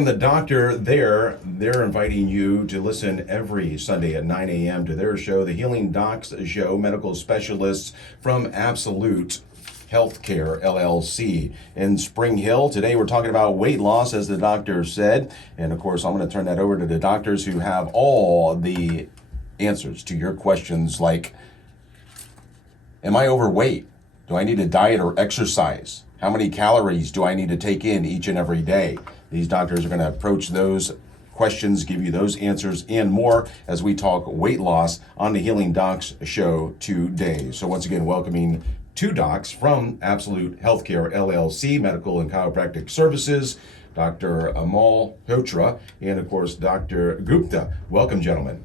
The doctor there, they're inviting you to listen every Sunday at 9 a.m. to their show, The Healing Docs Show, medical specialists from Absolute Healthcare LLC in Spring Hill. Today we're talking about weight loss, as the doctor said. And of course, I'm going to turn that over to the doctors who have all the answers to your questions like, am I overweight? Do I need to diet or exercise? How many calories do I need to take in each and every day? These doctors are going to approach those questions, give you those answers and more as we talk weight loss on the Healing Docs Show today. So once again, welcoming two docs from Absolute Healthcare LLC, Medical and Chiropractic Services, Dr. Malhotra, and of course, Dr. Gupta. Welcome, gentlemen.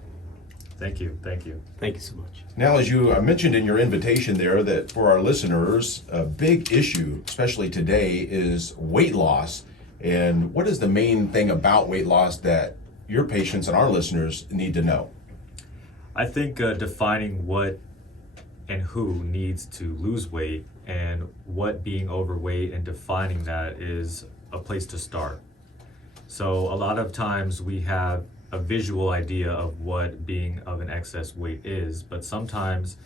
Thank you. Thank you. Thank you so much. Now, as you mentioned in your invitation there, that for our listeners, a big issue, especially today, is weight loss. And what is the main thing about weight loss that your patients and our listeners need to know? I think defining what and who needs to lose weight and what being overweight and defining that is a place to start. So a lot of times we have a visual idea of what being of an excess weight is, but sometimes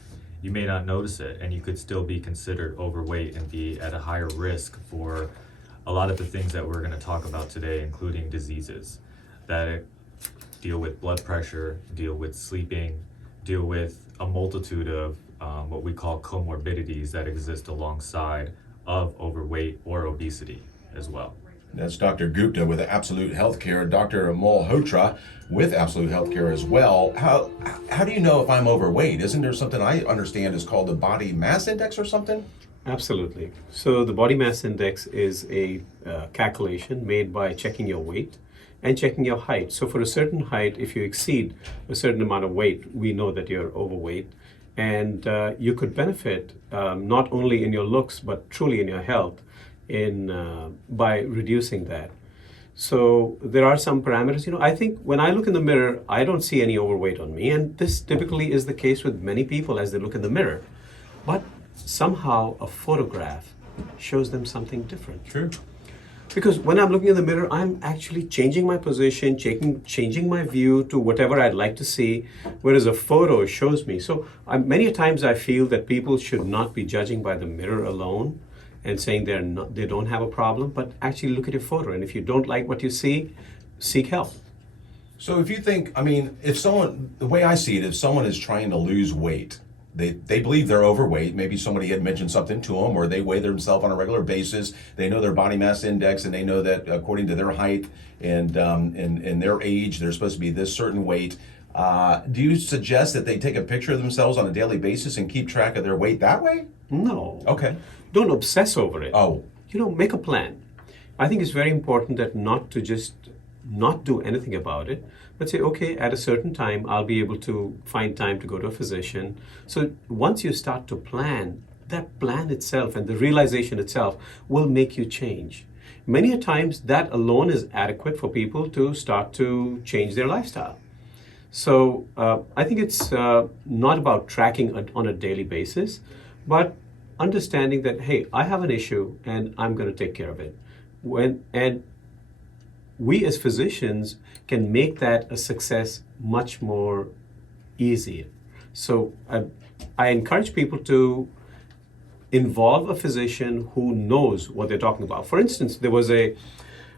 you may not notice it and you could still be considered overweight and be at a higher risk for a lot of the things that we're going to talk about today, including diseases that deal with blood pressure, deal with sleeping, deal with a multitude of what we call comorbidities that exist alongside of overweight or obesity as well. That's Dr. Gupta with Absolute Healthcare, Dr. Malhotra with Absolute Healthcare as well. How do you know if I'm overweight? Isn't there something I understand is called the body mass index or something? Absolutely. So the body mass index is a calculation made by checking your weight and checking your height. So for a certain height, if you exceed a certain amount of weight, we know that you're overweight. And you could benefit not only in your looks, but truly in your health by reducing that. So there are some parameters. I think when I look in the mirror, I don't see any overweight on me. And this typically is the case with many people as they look in the mirror. But somehow a photograph shows them something different. True. Because when I'm looking in the mirror, I'm actually changing my position, changing my view to whatever I'd like to see, whereas a photo shows me. So many times I feel that people should not be judging by the mirror alone and saying they don't have a problem, but actually look at your photo. And if you don't like what you see, seek help. So if you think, the way I see it, if someone is trying to lose weight, they believe they're overweight. Maybe somebody had mentioned something to them, or they weigh themselves on a regular basis. They know their body mass index, and they know that according to their height and their age, they're supposed to be this certain weight. Do you suggest that they take a picture of themselves on a daily basis and keep track of their weight that way? No. Okay. Don't obsess over it. Oh. Make a plan. I think it's very important that not to just not do anything about it, but say, okay, at a certain time, I'll be able to find time to go to a physician. So once you start to plan, that plan itself and the realization itself will make you change. Many a times that alone is adequate for people to start to change their lifestyle. So I think it's not about tracking on a daily basis, but understanding that, hey, I have an issue and I'm going to take care of it. And we as physicians can make that a success much more easier. So I encourage people to involve a physician who knows what they're talking about. For instance, there was a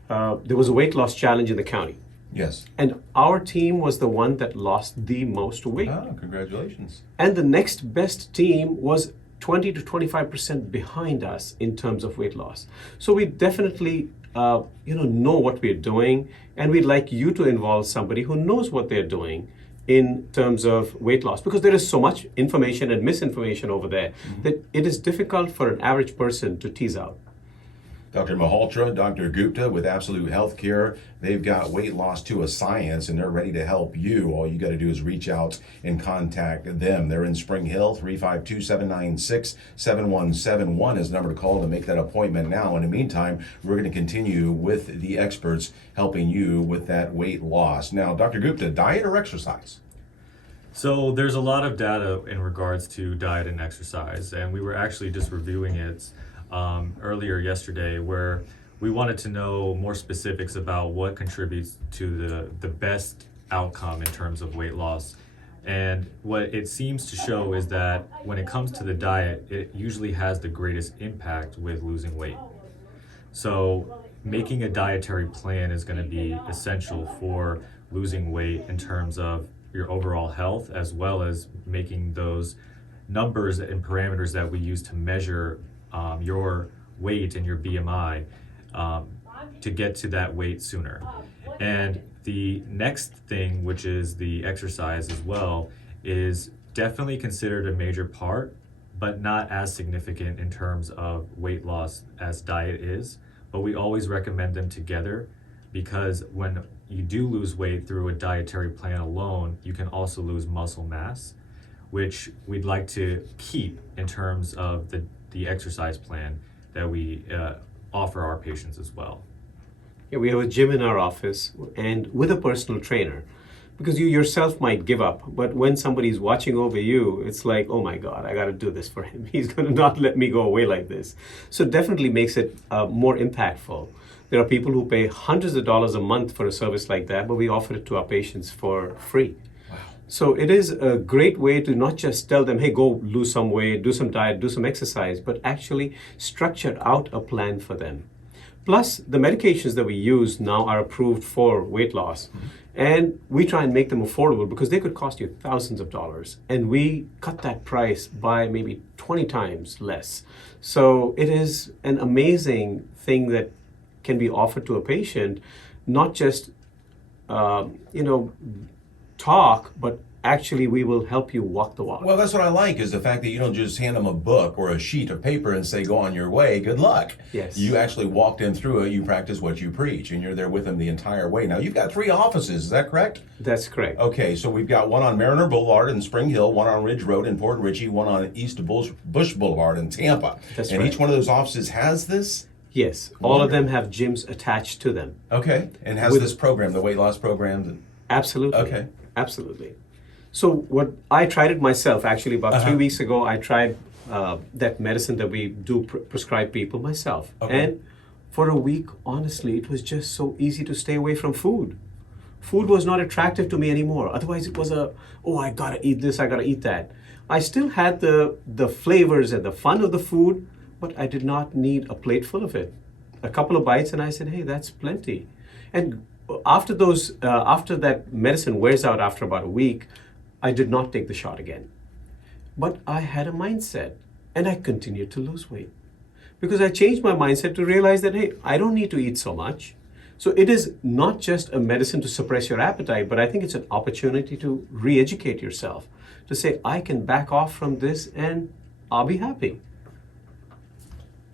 weight loss challenge in the county. Yes. And our team was the one that lost the most weight. Oh, congratulations. And the next best team was 20 to 25% behind us in terms of weight loss. So we definitely know what we're doing, and we'd like you to involve somebody who knows what they're doing in terms of weight loss, because there is so much information and misinformation over there that it is difficult for an average person to tease out. Dr. Malhotra, Dr. Gupta with Absolute Healthcare. They've got weight loss to a science, and they're ready to help you. All you got to do is reach out and contact them. They're in Spring Hill. 352-796-7171 is the number to call to make that appointment now. In the meantime, we're going to continue with the experts helping you with that weight loss. Now, Dr. Gupta, diet or exercise? So there's a lot of data in regards to diet and exercise, and we were actually just reviewing it earlier yesterday, where we wanted to know more specifics about what contributes to the best outcome in terms of weight loss. And what it seems to show is that when it comes to the diet, it usually has the greatest impact with losing weight. So making a dietary plan is going to be essential for losing weight in terms of your overall health, as well as making those numbers and parameters that we use to measure your weight and your BMI to get to that weight sooner. And the next thing, which is the exercise as well, is definitely considered a major part, but not as significant in terms of weight loss as diet is. But we always recommend them together, because when you do lose weight through a dietary plan alone, you can also lose muscle mass, which we'd like to keep in terms of the exercise plan that we offer our patients as well. Yeah, we have a gym in our office and with a personal trainer, because you yourself might give up, but when somebody's watching over you, it's like, oh my God, I got to do this for him. He's going to not let me go away like this. So it definitely makes it more impactful. There are people who pay hundreds of dollars a month for a service like that, but we offer it to our patients for free. Wow. So it is a great way to not just tell them, hey, go lose some weight, do some diet, do some exercise, but actually structure out a plan for them. Plus, the medications that we use now are approved for weight loss. Mm-hmm. And we try and make them affordable, because they could cost you thousands of dollars. And we cut that price by maybe 20 times less. So it is an amazing thing that can be offered to a patient, not just, talk, but actually we will help you walk the walk. Well, that's what I like, is the fact that you don't just hand them a book or a sheet of paper and say, go on your way, good luck. Yes. You actually walk them through it, you practice what you preach, and you're there with them the entire way. Now, you've got 3 offices, is that correct? That's correct. Okay, so we've got one on Mariner Boulevard in Spring Hill, one on Ridge Road in Port Richey, one on East Bush Boulevard in Tampa. That's and right. each one of those offices has this? Yes, all of them have gyms attached to them. Okay, and has this program, the weight loss program? Absolutely. Okay. Absolutely. So what I tried it myself, actually about 3 weeks ago. I tried that medicine that we do prescribe people myself. Okay. And for a week, honestly, it was just so easy to stay away from food. Food was not attractive to me anymore. Otherwise, it was I gotta eat this, I gotta eat that. I still had the flavors and the fun of the food, but I did not need a plate full of it. A couple of bites and I said, hey, that's plenty. And after that medicine wears out after about a week, I did not take the shot again. But I had a mindset, and I continued to lose weight. Because I changed my mindset to realize that, hey, I don't need to eat so much. So it is not just a medicine to suppress your appetite, but I think it's an opportunity to re-educate yourself, to say, I can back off from this and I'll be happy.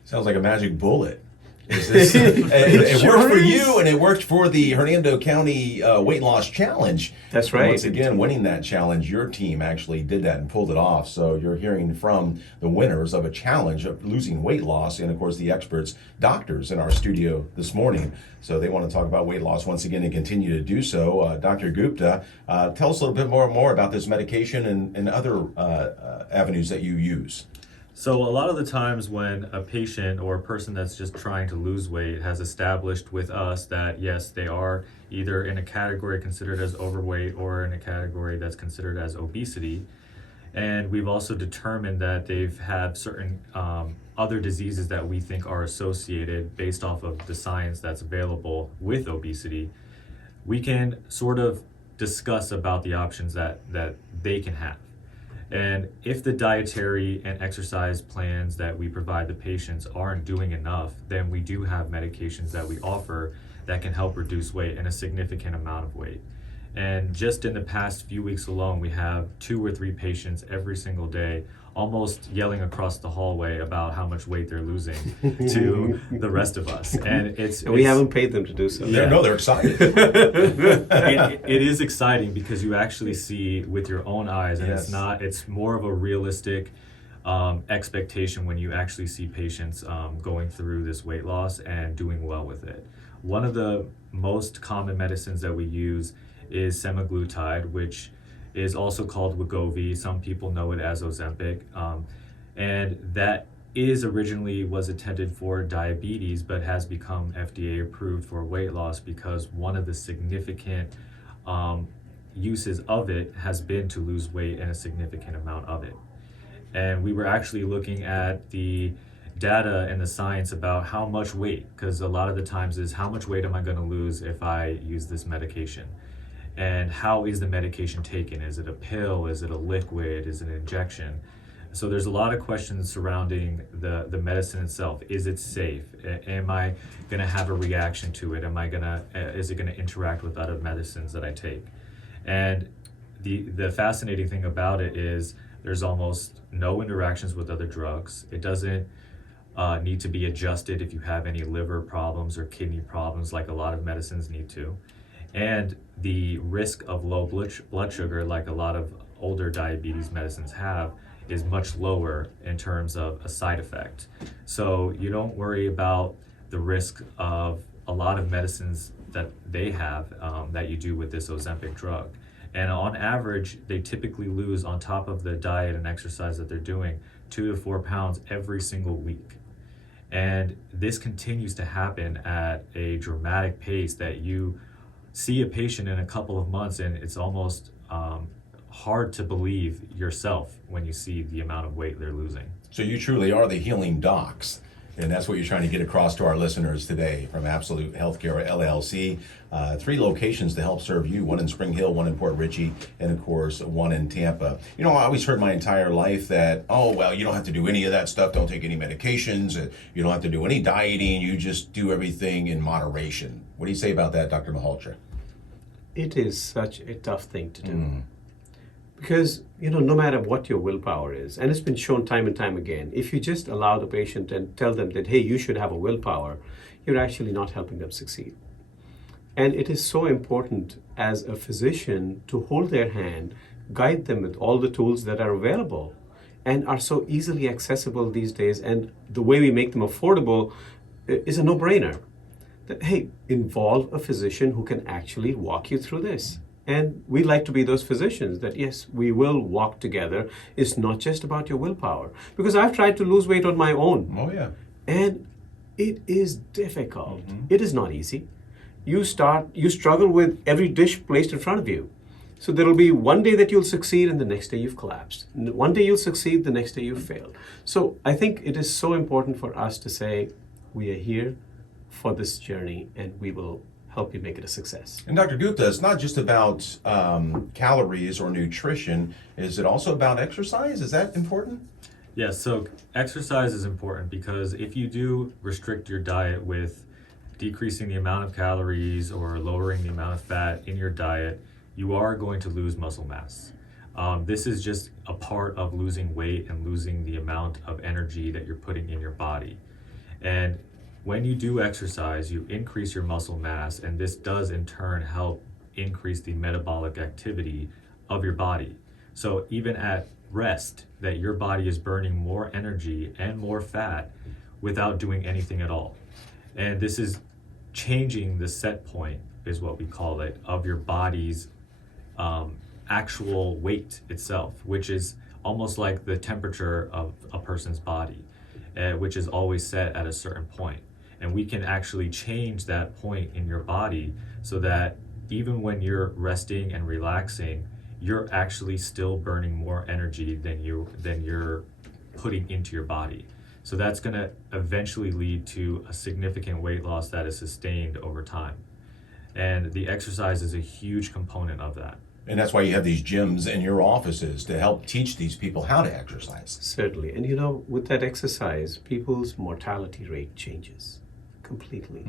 Sounds like a magic bullet. It Sure worked for is. you, and it worked for the Hernando County Weight Loss Challenge. That's right. Once again, winning that challenge, your team actually did that and pulled it off. So you're hearing from the winners of a challenge of losing weight loss, and of course the experts, doctors in our studio this morning. So they want to talk about weight loss once again and continue to do so. Dr. Gupta, tell us a little bit more about this medication and other avenues that you use. So a lot of the times when a patient or a person that's just trying to lose weight has established with us that yes, they are either in a category considered as overweight or in a category that's considered as obesity, and we've also determined that they've had certain other diseases that we think are associated based off of the science that's available with obesity, we can sort of discuss about the options that they can have. And if the dietary and exercise plans that we provide the patients aren't doing enough, then we do have medications that we offer that can help reduce weight and a significant amount of weight. And just in the past few weeks alone, we have 2 or 3 patients every single day almost yelling across the hallway about how much weight they're losing to the rest of us. And we haven't paid them to do so. Yeah. No, they're excited. It is exciting because you actually see with your own eyes, and Yes. it's more of a realistic expectation when you actually see patients going through this weight loss and doing well with it. One of the most common medicines that we use is semaglutide, which is also called Wegovy. Some people know it as Ozempic. And that was intended for diabetes, but has become FDA approved for weight loss because one of the significant uses of it has been to lose weight and a significant amount of it. And we were actually looking at the data and the science about how much weight, because a lot of the times is how much weight am I going to lose if I use this medication? And how is the medication taken? Is it a pill? Is it a liquid? Is it an injection? So there's a lot of questions surrounding the medicine itself. Is it safe? Am I going to have a reaction to it? Is it going to interact with other medicines that I take? And the fascinating thing about it is there's almost no interactions with other drugs. It doesn't need to be adjusted if you have any liver problems or kidney problems like a lot of medicines need to. And the risk of low blood sugar, like a lot of older diabetes medicines have, is much lower in terms of a side effect. So you don't worry about the risk of a lot of medicines that they have that you do with this Ozempic drug. And on average, they typically lose, on top of the diet and exercise that they're doing, 2 to 4 pounds every single week. And this continues to happen at a dramatic pace that you see a patient in a couple of months and it's almost hard to believe yourself when you see the amount of weight they're losing. So you truly are the healing docs. And that's what you're trying to get across to our listeners today from Absolute Healthcare LLC. 3 locations to help serve you, one in Spring Hill, one in Port Richey, and of course, one in Tampa. You know, I always heard my entire life that, oh, well, you don't have to do any of that stuff. Don't take any medications. You don't have to do any dieting. You just do everything in moderation. What do you say about that, Dr. Malhotra? It is such a tough thing to do. Because, no matter what your willpower is, and it's been shown time and time again, if you just allow the patient and tell them that, hey, you should have a willpower, you're actually not helping them succeed. And it is so important as a physician to hold their hand, guide them with all the tools that are available and are so easily accessible these days. And the way we make them affordable is a no-brainer. That, hey, involve a physician who can actually walk you through this. And we like to be those physicians that, yes, we will walk together. It's not just about your willpower. Because I've tried to lose weight on my own. Oh, yeah. And it is difficult. It is not easy. You struggle with every dish placed in front of you. So there will be one day that you'll succeed and the next day you've collapsed. One day you'll succeed, the next day you've failed. So I think it is so important for us to say, we are here for this journey and we will help you make it a success. And Dr. Gupta, it's not just about calories or nutrition. Is it also about exercise? Is that important? Yes, so exercise is important because if you do restrict your diet with decreasing the amount of calories or lowering the amount of fat in your diet, you are going to lose muscle mass. This is just a part of losing weight and losing the amount of energy that you're putting in your body. And when you do exercise, you increase your muscle mass, and this does in turn help increase the metabolic activity of your body. So even at rest, that your body is burning more energy and more fat without doing anything at all. And this is changing the set point, is what we call it, of your body's actual weight itself, which is almost like the temperature of a person's body, which is always set at a certain point. And we can actually change that point in your body so that even when you're resting and relaxing, you're actually still burning more energy than you're putting into your body. So that's going to eventually lead to a significant weight loss that is sustained over time. And the exercise is a huge component of that. And that's why you have these gyms in your offices to help teach these people how to exercise. Certainly. And with that exercise, people's mortality rate changes completely.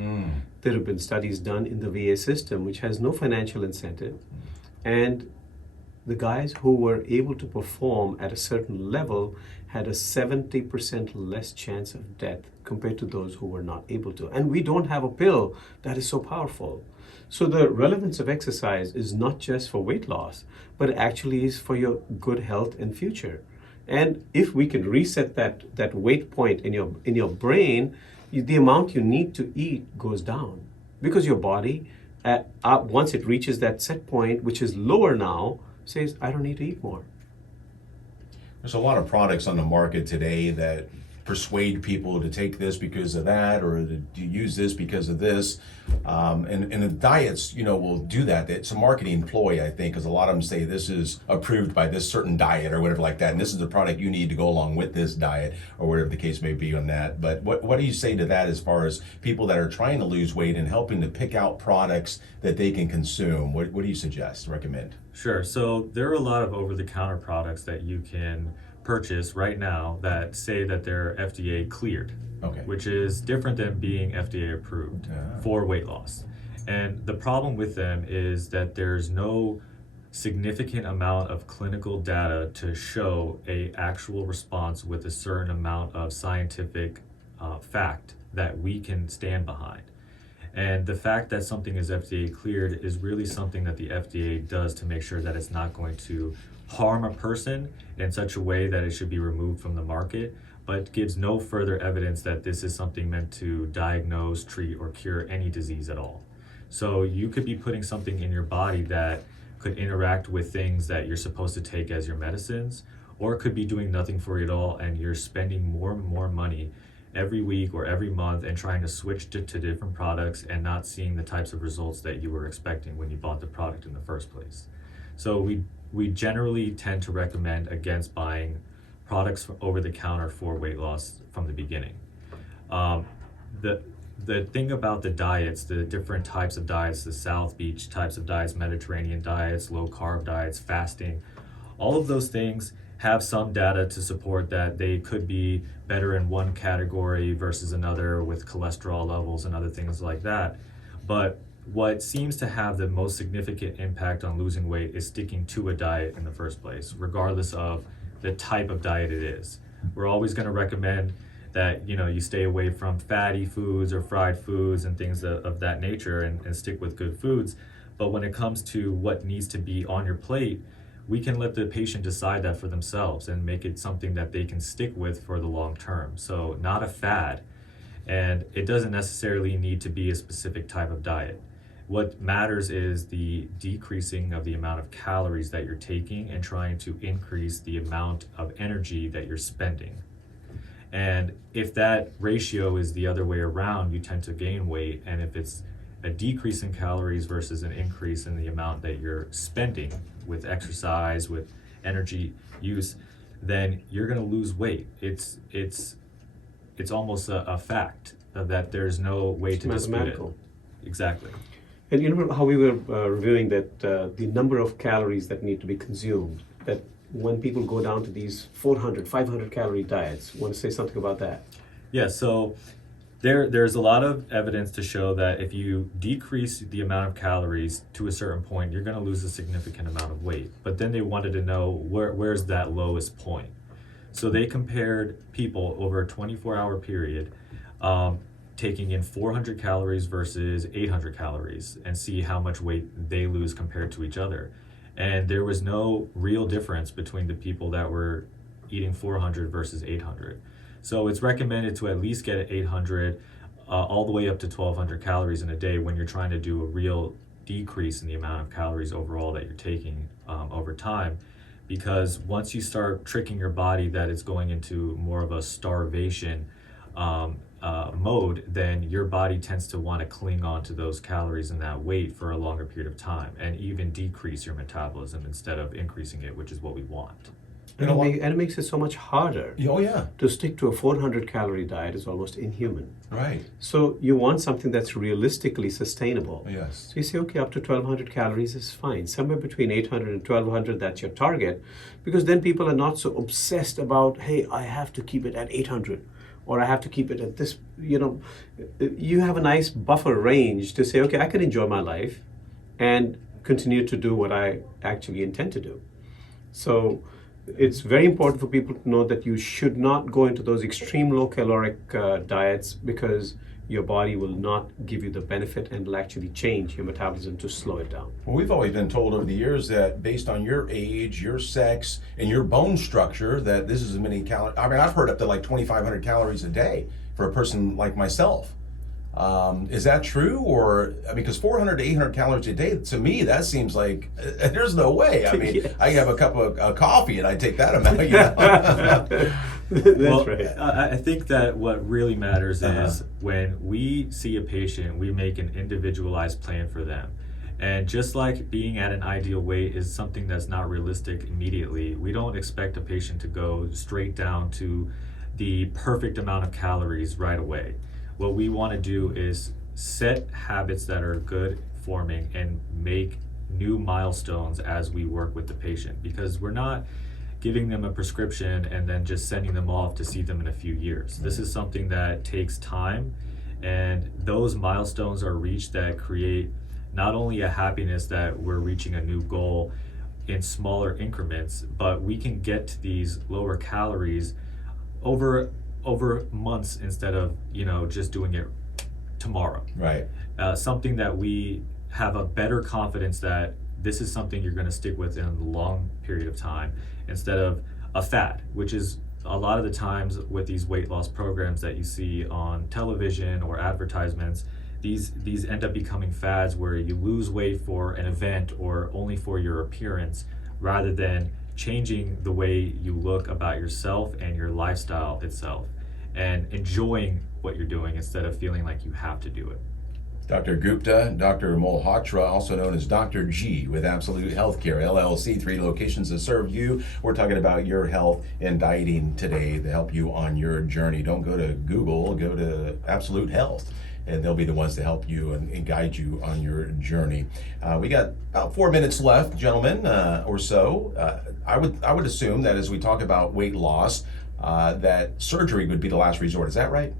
There have been studies done in the VA system which has no financial incentive, and the guys who were able to perform at a certain level had a 70% less chance of death compared to those who were not able to. And we don't have a pill that is so powerful. So the relevance of exercise is not just for weight loss, but it actually is for your good health and future. And if we can reset that weight point in your brain, the amount you need to eat goes down, because your body, once it reaches that set point, which is lower now, says, I don't need to eat more. There's a lot of products on the market today that persuade people to take this because of that, or to use this because of this. And the diets, will do that. It's a marketing ploy, I think, because a lot of them say this is approved by this certain diet or whatever like that, and this is the product you need to go along with this diet, or whatever the case may be on that. But what do you say to that as far as people that are trying to lose weight and helping to pick out products that they can consume? What do you suggest, recommend? Sure. So there are a lot of over-the-counter products that you can purchase right now that say that they're FDA cleared, Okay. which is different than being FDA approved for weight loss. And the problem with them is that there's no significant amount of clinical data to show a actual response with a certain amount of scientific fact that we can stand behind. And the fact that something is FDA cleared is really something that the FDA does to make sure that it's not going to harm a person in such a way that it should be removed from the market, but gives no further evidence that this is something meant to diagnose, treat, or cure any disease at all. So you could be putting something in your body that could interact with things that you're supposed to take as your medicines, or it could be doing nothing for you at all, and you're spending more and more money every week or every month and trying to switch to different products and not seeing the types of results that you were expecting when you bought the product in the first place. So we generally tend to recommend against buying products over the counter for weight loss from the beginning. The thing about the diets, the different types of diets, the South Beach types of diets, Mediterranean diets, low carb diets, fasting, all of those things have some data to support that they could be better in one category versus another with cholesterol levels and other things like that. But what seems to have the most significant impact on losing weight is sticking to a diet in the first place, regardless of the type of diet it is. We're always going to recommend that you stay away from fatty foods or fried foods and things of that nature, and stick with good foods. But when it comes to what needs to be on your plate, we can let the patient decide that for themselves and make it something that they can stick with for the long term. So not a fad, and it doesn't necessarily need to be a specific type of diet. What matters is the decreasing of the amount of calories that you're taking and trying to increase the amount of energy that you're spending. And if that ratio is the other way around, you tend to gain weight. And if it's a decrease in calories versus an increase in the amount that you're spending with exercise, with energy use, then you're going to lose weight. It's almost a fact that there's no way to dispute it. Exactly. And you remember how we were reviewing that the number of calories that need to be consumed, that when people go down to these 400, 500 calorie diets, want to say something about that? Yeah, so there's a lot of evidence to show that if you decrease the amount of calories to a certain point, you're going to lose a significant amount of weight. But then they wanted to know where's that lowest point. So they compared people over a 24-hour period, taking in 400 calories versus 800 calories, and see how much weight they lose compared to each other. And there was no real difference between the people that were eating 400 versus 800. So it's recommended to at least get at 800 all the way up to 1,200 calories in a day when you're trying to do a real decrease in the amount of calories overall that you're taking over time. Because once you start tricking your body that it's going into more of a starvation mode, then your body tends to want to cling on to those calories and that weight for a longer period of time, and even decrease your metabolism instead of increasing it, which is what we want. And it makes it so much harder. Oh, yeah. To stick to a 400 calorie diet is almost inhuman. Right. So you want something that's realistically sustainable. Yes. So you say, okay, up to 1,200 calories is fine. Somewhere between 800 and 1,200, that's your target. Because then people are not so obsessed about, hey, I have to keep it at 800. Or I have to keep it at this, you have a nice buffer range to say, okay, I can enjoy my life and continue to do what I actually intend to do. So it's very important for people to know that you should not go into those extreme low caloric diets, because your body will not give you the benefit and will actually change your metabolism to slow it down. Well, we've always been told over the years that based on your age, your sex, and your bone structure, that this is as many calories. I mean, I've heard up to like 2,500 calories a day for a person like myself. Is that true? Or, I mean, because 400 to 800 calories a day, to me, that seems like, there's no way. I mean, Yes. I have a cup of coffee and I take that amount. That's Well, right. I think that what really matters Uh-huh. is when we see a patient, we make an individualized plan for them. And just like being at an ideal weight is something that's not realistic immediately, we don't expect a patient to go straight down to the perfect amount of calories right away. What we want to do is set habits that are good forming and make new milestones as we work with the patient, because we're not giving them a prescription and then just sending them off to see them in a few years. This is something that takes time, and those milestones are reached that create not only a happiness that we're reaching a new goal in smaller increments, but we can get to these lower calories over months instead of just doing it tomorrow. Right. Something that we have a better confidence that this is something you're going to stick with in a long period of time, instead of a fad, which is a lot of the times with these weight loss programs that you see on television or advertisements. These end up becoming fads where you lose weight for an event or only for your appearance, rather than changing the way you look about yourself and your lifestyle itself, and enjoying what you're doing instead of feeling like you have to do it. Dr. Gupta, Dr. Malhotra, also known as Dr. G with Absolute Healthcare LLC, 3 locations to serve you. We're talking about your health and dieting today to help you on your journey. Don't go to Google, go to Absolute Health, and they'll be the ones to help you and guide you on your journey. We got about 4 minutes left, gentlemen, or so. I would assume that as we talk about weight loss, that surgery would be the last resort. Is that right?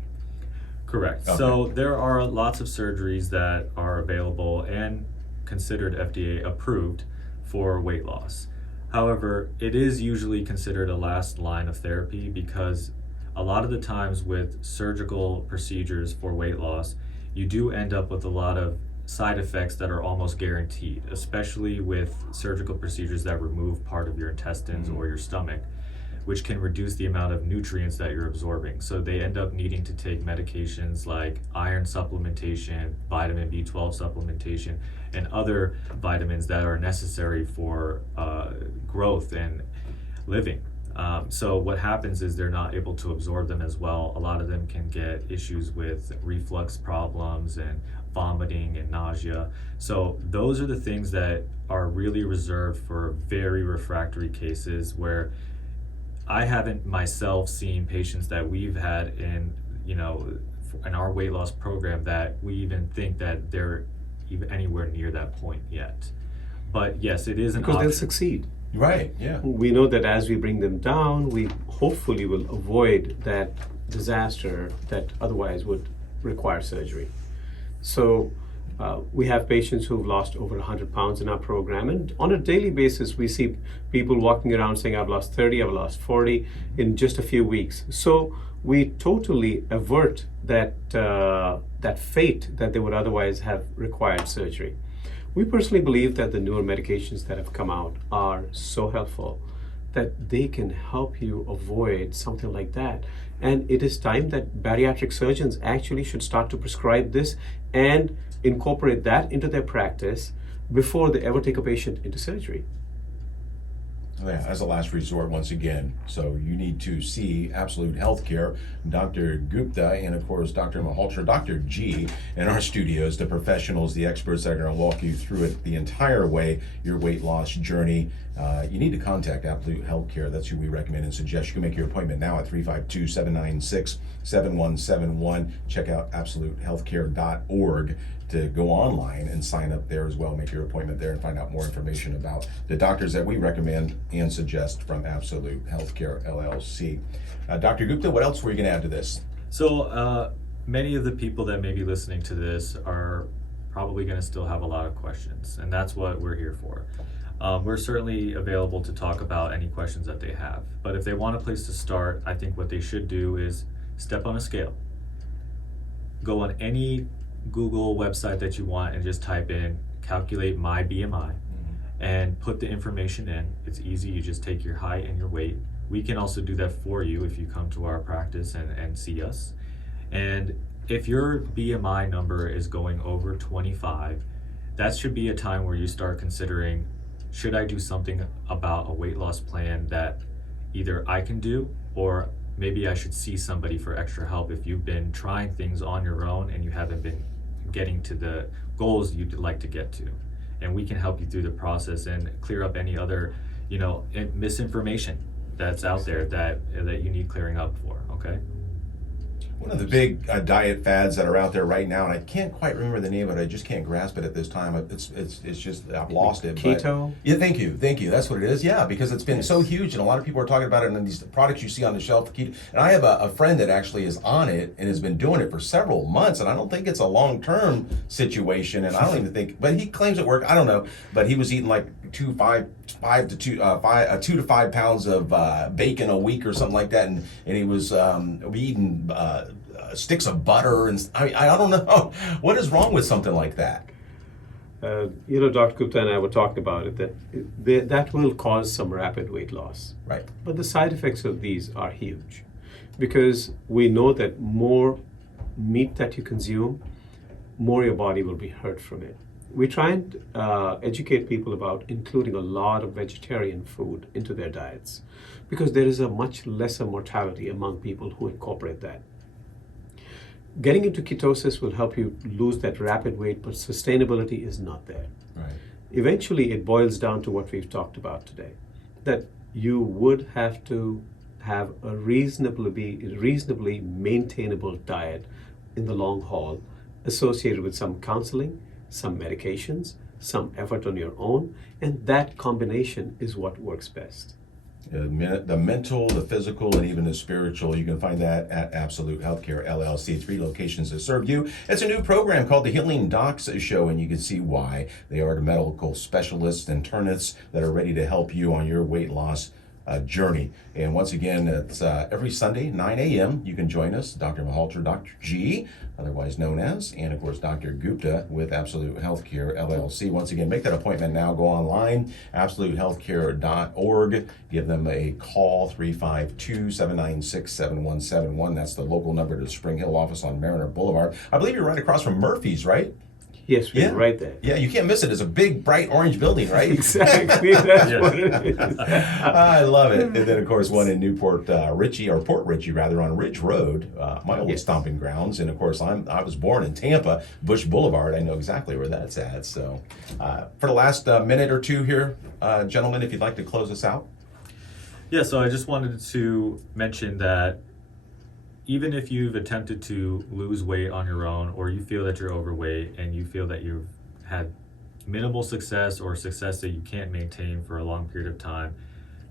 Correct. Okay. So there are lots of surgeries that are available and considered FDA approved for weight loss. However, it is usually considered a last line of therapy, because a lot of the times with surgical procedures for weight loss, you do end up with a lot of side effects that are almost guaranteed, especially with surgical procedures that remove part of your intestines or your stomach, which can reduce the amount of nutrients that you're absorbing. So they end up needing to take medications like iron supplementation, vitamin B12 supplementation, and other vitamins that are necessary for growth and living. So what happens is they're not able to absorb them as well. A lot of them can get issues with reflux problems and vomiting and nausea. So those are the things that are really reserved for very refractory cases, where I haven't myself seen patients that we've had in our weight loss program that we even think that they're even anywhere near that point yet. But yes, it is an Because option. they'll succeed. Right, yeah. We know that as we bring them down, we hopefully will avoid that disaster that otherwise would require surgery. So we have patients who've lost over 100 pounds in our program, and on a daily basis we see people walking around saying, I've lost 30, I've lost 40 in just a few weeks. So we totally avert that fate that they would otherwise have required surgery. We personally believe that the newer medications that have come out are so helpful that they can help you avoid something like that. And it is time that bariatric surgeons actually should start to prescribe this and incorporate that into their practice before they ever take a patient into surgery. Yeah, as a last resort, once again. So you need to see Absolute Healthcare, Dr. Gupta, and of course, Dr. Malhotra, Dr. G in our studios, the professionals, the experts that are going to walk you through it the entire way, your weight loss journey. You need to contact Absolute Healthcare. That's who we recommend and suggest. You can make your appointment now at 352-796-7171. Check out absolutehealthcare.org to go online and sign up there as well. Make your appointment there and find out more information about the doctors that we recommend and suggest from Absolute Healthcare LLC. Dr. Gupta, what else were you going to add to this? So many of the people that may be listening to this are probably going to still have a lot of questions, and that's what we're here for. We're certainly available to talk about any questions that they have, but if they want a place to start, I think what they should do is step on a scale. Go on any Google website that you want and just type in calculate my BMI and put the information in. It's easy. You just take your height and your weight. We can also do that for you if you come to our practice and see us. And if your BMI number is going over 25, that should be a time where you start considering, should I do something about a weight loss plan that either I can do or maybe I should see somebody for extra help if you've been trying things on your own and you haven't been getting to the goals you'd like to get to. And we can help you through the process and clear up any other, misinformation that's out there that you need clearing up for, okay? One of the big diet fads that are out there right now, and I can't quite remember the name of it, I just can't grasp it at this time. It's just, I've lost it. Keto? But, yeah, thank you. That's what it is. Yeah, because it's been so huge, and a lot of people are talking about it, and these products you see on the shelf. Keto, and I have a friend that actually is on it and has been doing it for several months, and I don't think it's a long-term situation, and I don't even think, but he claims it worked. I don't know, but he was eating like 2 to 5 pounds of bacon a week or something like that, and he was eating sticks of butter, and I don't know what is wrong with something like that. Dr. Gupta and I were talking about it, that will cause some rapid weight loss. Right. But the side effects of these are huge, because we know that more meat that you consume, more your body will be hurt from it. We try and educate people about including a lot of vegetarian food into their diets, because there is a much lesser mortality among people who incorporate that. Getting into ketosis will help you lose that rapid weight, but sustainability is not there. Right. Eventually, it boils down to what we've talked about today, that you would have to have a reasonably maintainable diet in the long haul, associated with some counseling, some medications, some effort on your own, and that combination is what works best. The mental, the physical, and even the spiritual, you can find that at Absolute Healthcare LLC, 3 locations to serve you. It's a new program called the Healing Docs Show, and you can see why. They are the medical specialists and internists that are ready to help you on your weight loss journey. And once again, it's every Sunday, 9 a.m. You can join us, Dr. Malhotra, Dr. G, otherwise known as, and of course, Dr. Gupta with Absolute Healthcare LLC. Once again, make that appointment now. Go online, absolutehealthcare.org. Give them a call, 352-796-7171. That's the local number to the Spring Hill office on Mariner Boulevard. I believe you're right across from Murphy's, right? Yes, we're right there. Yeah, you can't miss it. It's a big, bright orange building, right? Exactly, that's what it is. I love it. And then, of course, one in Newport Richey, or Port Richey, rather, on Ridge Road, my old stomping grounds. And, of course, I was born in Tampa, Bush Boulevard. I know exactly where that's at. So, for the last minute or two here, gentlemen, if you'd like to close us out. Yeah, so I just wanted to mention that even if you've attempted to lose weight on your own, or you feel that you're overweight and you feel that you've had minimal success or success that you can't maintain for a long period of time,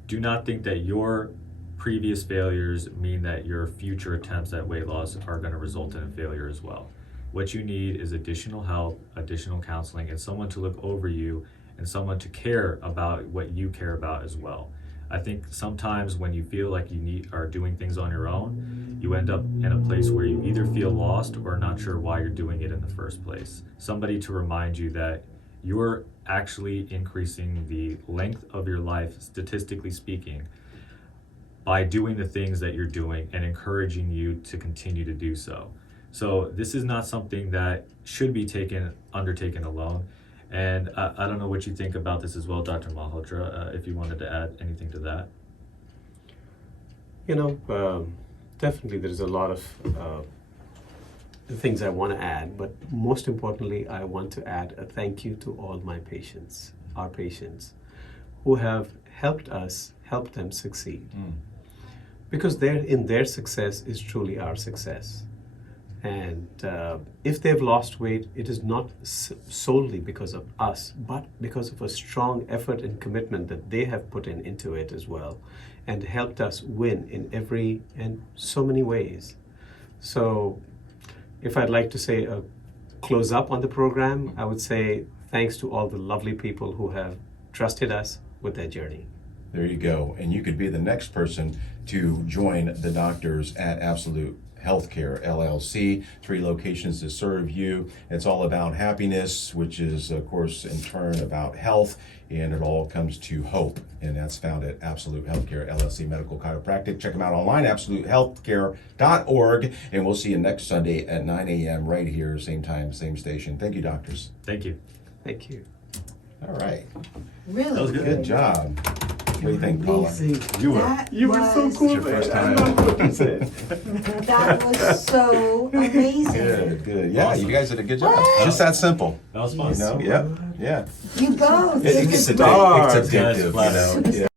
do not think that your previous failures mean that your future attempts at weight loss are going to result in a failure as well. What you need is additional help, additional counseling, and someone to look over you, and someone to care about what you care about as well. I think sometimes when you feel like you are doing things on your own, you end up in a place where you either feel lost or not sure why you're doing it in the first place. Somebody to remind you that you're actually increasing the length of your life, statistically speaking, by doing the things that you're doing and encouraging you to continue to do so. So this is not something that should be undertaken alone. And I don't know what you think about this as well, Dr. Malhotra, if you wanted to add anything to that. Definitely there's a lot of things I want to add, but most importantly, I want to add a thank you to all my patients, our patients, who have helped us help them succeed. Because their success is truly our success. And if they've lost weight, it is not solely because of us, but because of a strong effort and commitment that they have put into it as well, and helped us win in so many ways. So if I'd like to say a close up on the program, I would say thanks to all the lovely people who have trusted us with their journey. There you go. And you could be the next person to join the doctors at Absolute Healthcare LLC, 3 locations to serve you. It's all about happiness, which is, of course, in turn about health, and it all comes to hope. And that's found at Absolute Healthcare LLC Medical Chiropractic. Check them out online, absolutehealthcare.org. And we'll see you next Sunday at 9 a.m. right here, same time, same station. Thank you, doctors. Thank you. Thank you. All right. Really That was good. Good job. What do you think, Paula? Amazing. You were- That You were so was- cool, It's your man. first I time. love what you said. That was so amazing. Good, good. Yeah, Awesome. you guys did a good job. What? Just that simple. That was fun. You know? Yeah, yeah. You both. It's This is addictive. Stars. It's addictive, you know? Yeah.